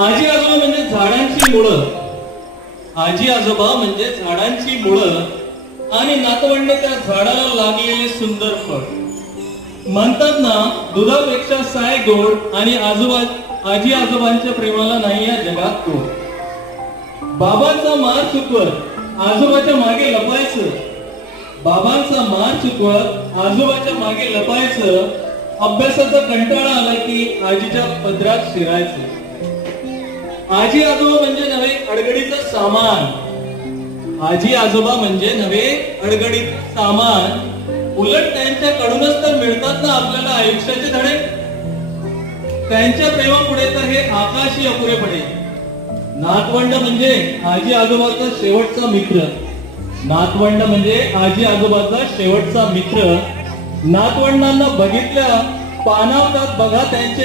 आजी आजोबा म्हणजे झाडांची मुळं. आजी आजोबा म्हणजे झाडांची मुळं आणि नातवंड त्या झाडाला लागलेले सुंदर फळ. म्हणतात ना, दुधापेक्षा साय गोड आणि आजी आजोबांच्या प्रेमाला नाही या जगात तोड. बाबांचा मार चुकवत आजोबाच्या मागे लपायचं, बाबांचा मार चुकवत आजोबाच्या मागे लपायचं. अभ्यासाचा कंटाळा आला की आजीच्या पदरात शिरायचं. आजी आजोबा म्हणजे नव्हे अडगडीचं सामान. आजी आजोबा म्हणजे नव्हे अडगडीचं सामान. उलट त्यांच्याकडूनच तर मिळतात ना आपल्याला आयुष्याचे धडे. त्यांच्या प्रेमापुढे तर हे आकाशी अपुरे पडे. नातवंड म्हणजे आजी आजोबाचा शेवटचा मित्र. नातवंड म्हणजे आजी आजोबाचा शेवटचा मित्र. नातवंडांना बघितल्या पानावतात बघा त्यांचे